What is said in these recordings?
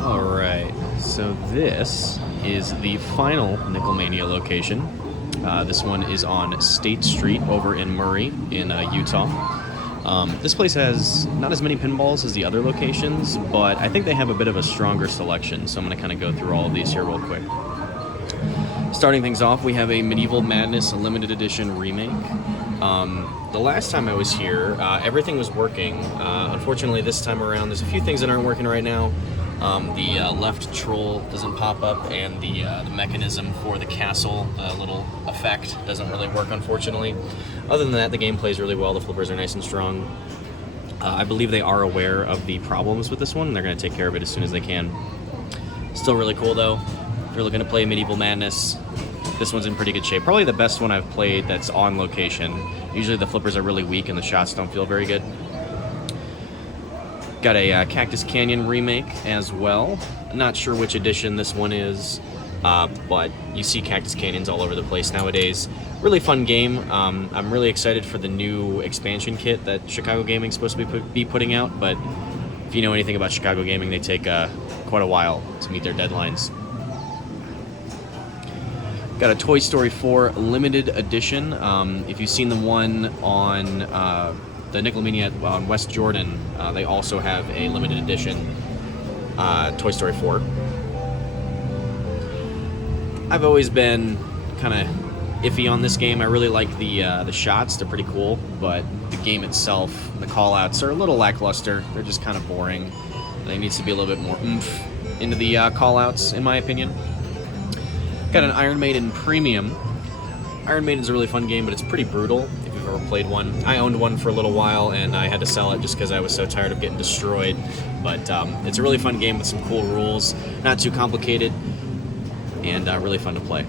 Alright, so this is the final Nickel Mania location. This one is on State Street over in Murray in Utah. This place has not as many pinballs as the other locations, but I think they have a bit of a stronger selection, so I'm going to kind of go through all of these here real quick. Starting things off, we have a Medieval Madness limited edition remake. The last time I was here, everything was working. Unfortunately, this time around, there's a few things that aren't working right now. The left troll doesn't pop up, and the mechanism for the castle, little effect, doesn't really work, unfortunately. Other than that, the game plays really well. The flippers are nice and strong. I believe they are aware of the problems with this one, and they're going to take care of it as soon as they can. Still really cool, though. If you're looking to play Medieval Madness, this one's in pretty good shape. Probably the best one I've played that's on location. Usually the flippers are really weak and the shots don't feel very good. Got a Cactus Canyon remake as well. Not sure which edition this one is, but you see Cactus Canyons all over the place nowadays. Really fun game. I'm really excited for the new expansion kit that Chicago Gaming's supposed to be putting out, but if you know anything about Chicago Gaming, they take quite a while to meet their deadlines. Got a Toy Story 4 limited edition. If you've seen the one on the Nickel Mania on West Jordan, they also have a limited edition Toy Story 4. I've always been kind of iffy on this game. I really like the shots; they're pretty cool, but the game itself, the call-outs are a little lackluster. They're just kind of boring. There needs to be a little bit more oomph into the call-outs, in my opinion. Got an Iron Maiden Premium. Iron Maiden's a really fun game, but it's pretty brutal if you've ever played one. I owned one for a little while, and I had to sell it just because I was so tired of getting destroyed. But it's a really fun game with some cool rules, not too complicated, and really fun to play.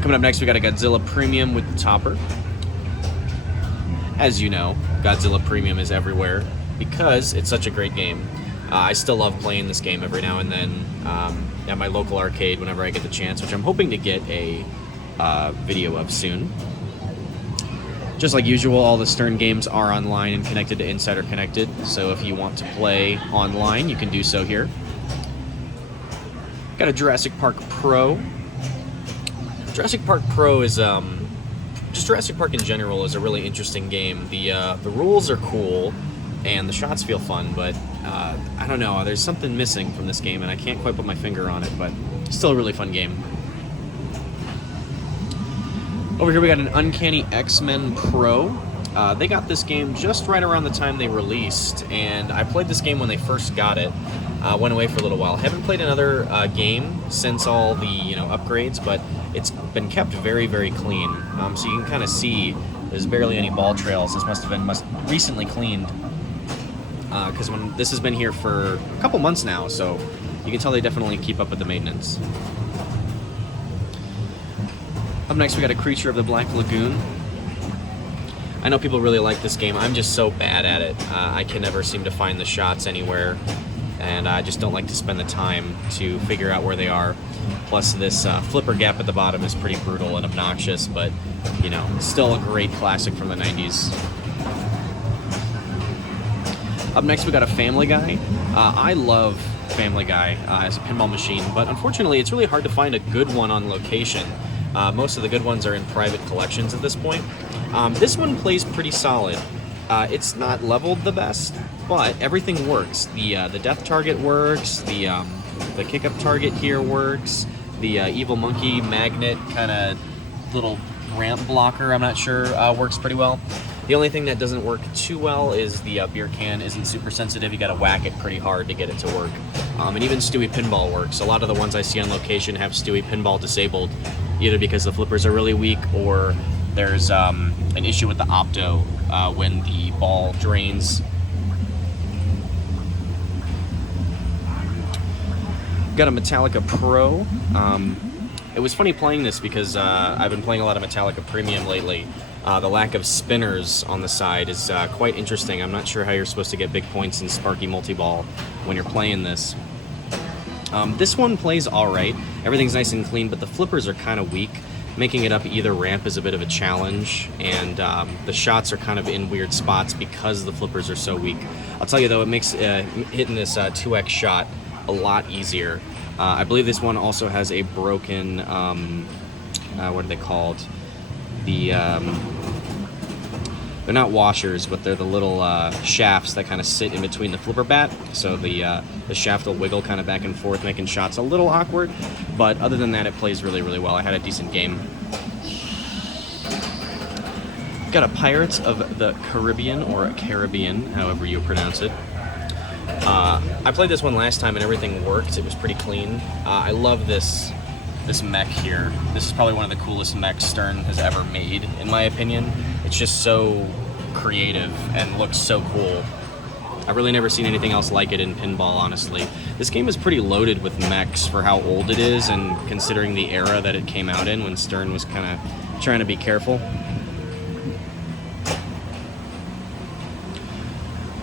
Coming up next, we got a Godzilla Premium with the topper. As you know, Godzilla Premium is everywhere because it's such a great game. I still love playing this game every now and then at my local arcade whenever I get the chance, which I'm hoping to get a video of soon. Just like usual, all the Stern games are online and connected to Insider Connected, so if you want to play online, you can do so here. Got a Jurassic Park Pro. Jurassic Park Pro is just Jurassic Park in general is a really interesting game. The rules are cool and the shots feel fun, but I don't know, there's something missing from this game and I can't quite put my finger on it, but still a really fun game. Over here we got an Uncanny X-Men Pro. They got this game just right around the time they released, and I played this game when they first got it. Went away for a little while. Haven't played another game since all the upgrades, but it's been kept very, very clean. So you can kind of see there's barely any ball trails. This must have been recently cleaned, because when this has been here for a couple months now, so you can tell they definitely keep up with the maintenance. Up next, we got a Creature of the Black Lagoon. I know people really like this game. I'm just so bad at it. I can never seem to find the shots anywhere, and I just don't like to spend the time to figure out where they are. Plus, this flipper gap at the bottom is pretty brutal and obnoxious, but, still a great classic from the 90s. Up next, we got a Family Guy. I love Family Guy as a pinball machine, but unfortunately, it's really hard to find a good one on location. Most of the good ones are in private collections at this point. This one plays pretty solid. It's not leveled the best, but everything works. The death target works, the kick-up target here works, the evil monkey magnet kind of little ramp blocker, I'm not sure, works pretty well. The only thing that doesn't work too well is the beer can isn't super sensitive. You gotta whack it pretty hard to get it to work. And even Stewie Pinball works. A lot of the ones I see on location have Stewie Pinball disabled, either because the flippers are really weak or there's an issue with the opto when the ball drains. Got a Metallica Pro. It was funny playing this because I've been playing a lot of Metallica Premium lately. The lack of spinners on the side is quite interesting. I'm not sure how you're supposed to get big points in Sparky Multiball when you're playing this. This one plays alright. Everything's nice and clean, but the flippers are kind of weak. making it up either ramp is a bit of a challenge, and the shots are kind of in weird spots because the flippers are so weak. I'll tell you though, it makes hitting this 2x shot a lot easier. I believe this one also has a broken, what are they called? They're not washers, but they're the little shafts that kind of sit in between the flipper bat. So the shaft will wiggle kind of back and forth, making shots a little awkward. But other than that, it plays really, really well. I had a decent game. Got a Pirates of the Caribbean, or Caribbean, however you pronounce it. I played this one last time and everything worked. It was pretty clean. I love this mech here. This is probably one of the coolest mechs Stern has ever made, in my opinion. It's just so creative and looks so cool. I've really never seen anything else like it in pinball, honestly. This game is pretty loaded with mechs for how old it is, and considering the era that it came out in when Stern was kind of trying to be careful.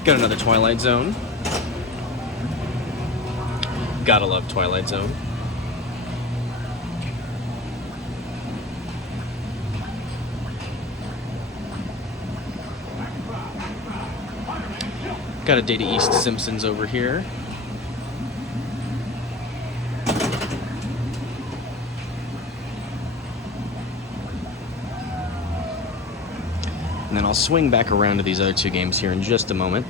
Got another Twilight Zone. Gotta love Twilight Zone. Got a Data East Simpsons over here. And then I'll swing back around to these other two games here in just a moment.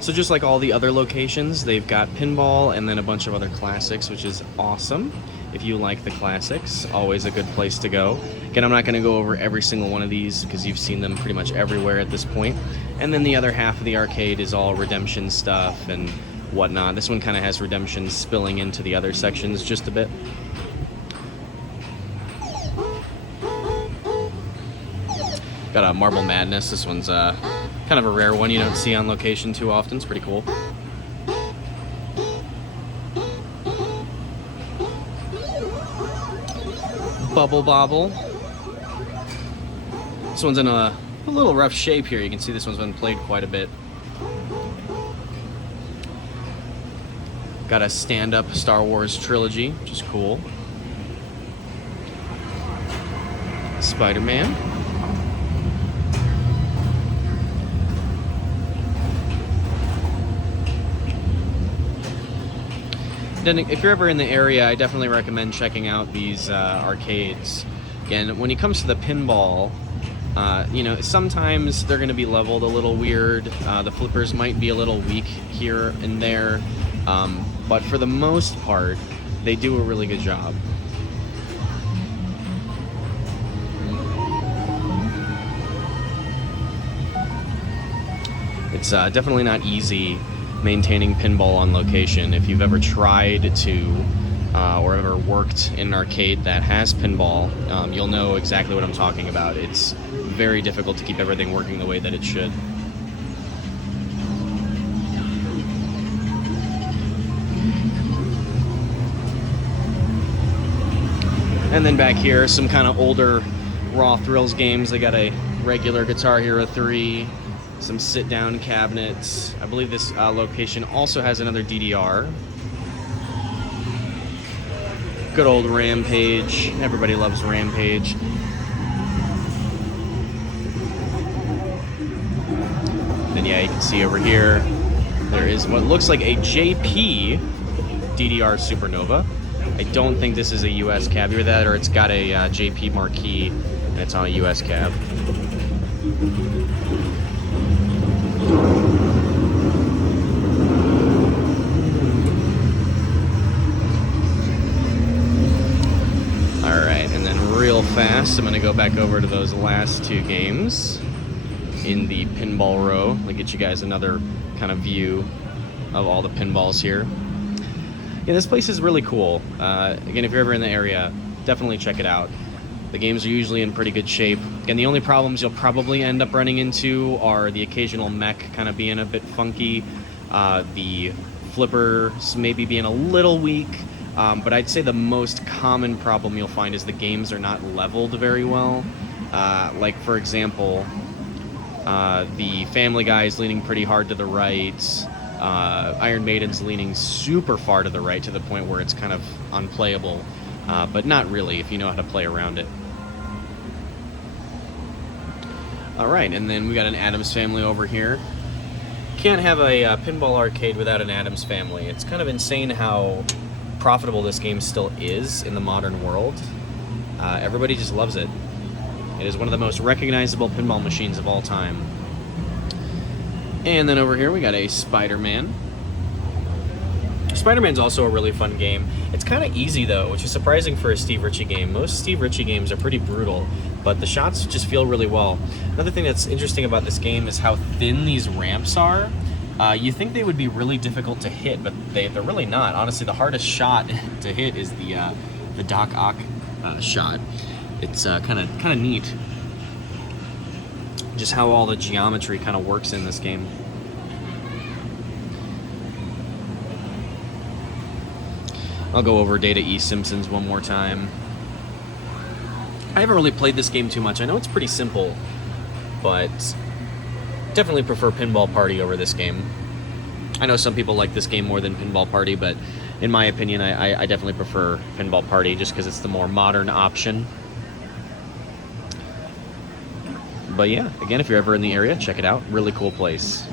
So just like all the other locations, they've got pinball and then a bunch of other classics, which is awesome. If you like the classics, always a good place to go. Again, I'm not going to go over every single one of these because you've seen them pretty much everywhere at this point. And then the other half of the arcade is all redemption stuff and whatnot. This one kind of has redemption spilling into the other sections just a bit. Got a Marble Madness. This one's kind of a rare one. You don't see on location too often. It's pretty cool. Bubble Bobble. This one's in a little rough shape here. You can see this one's been played quite a bit. Got a stand-up Star Wars trilogy, which is cool. Spider-Man. Then if you're ever in the area, I definitely recommend checking out these arcades. Again, when it comes to the pinball, you know, sometimes they're going to be leveled a little weird. The flippers might be a little weak here and there, but for the most part, they do a really good job. It's definitely not easy maintaining pinball on location. If you've ever tried to or ever worked in an arcade that has pinball, you'll know exactly what I'm talking about. It's very difficult to keep everything working the way that it should. And then back here, some kind of older Raw Thrills games. They got a regular Guitar Hero 3, some sit-down cabinets. I believe this location also has another DDR. Good old Rampage. Everybody loves Rampage. And yeah, you can see over here, there is what looks like a JP DDR Supernova. I don't think this is a US cab. Either that or it's got a JP marquee and it's on a US cab. Alright, and then real fast, I'm going to go back over to those last two games in the pinball row. I'll get you guys another kind of view of all the pinballs here. Yeah, this place is really cool. Again, if you're ever in the area, definitely check it out. The games are usually in pretty good shape. And the only problems you'll probably end up running into are the occasional mech kind of being a bit funky, the flippers maybe being a little weak, but I'd say the most common problem you'll find is the games are not leveled very well. Like, for example, the Family Guy is leaning pretty hard to the right. Iron Maiden's leaning super far to the right to the point where it's kind of unplayable, but not really if you know how to play around it. Alright, and then we got an Addams Family over here. Can't have a pinball arcade without an Addams Family. It's kind of insane how profitable this game still is in the modern world. Everybody just loves it. It is one of the most recognizable pinball machines of all time. And then over here we got a Spider-Man. Spider-Man's also a really fun game. It's kind of easy though, which is surprising for a Steve Ritchie game. Most Steve Ritchie games are pretty brutal, but the shots just feel really well. Another thing that's interesting about this game is how thin these ramps are. You think they would be really difficult to hit, but they're really not. Honestly, the hardest shot to hit is the Doc Ock shot. It's kind of neat, just how all the geometry kind of works in this game. I'll go over Data East Simpsons one more time. I haven't really played this game too much. I know it's pretty simple, but definitely prefer Pinball Party over this game. I know some people like this game more than Pinball Party, but in my opinion, I definitely prefer Pinball Party just because it's the more modern option. But yeah, again, if you're ever in the area, check it out. Really cool place.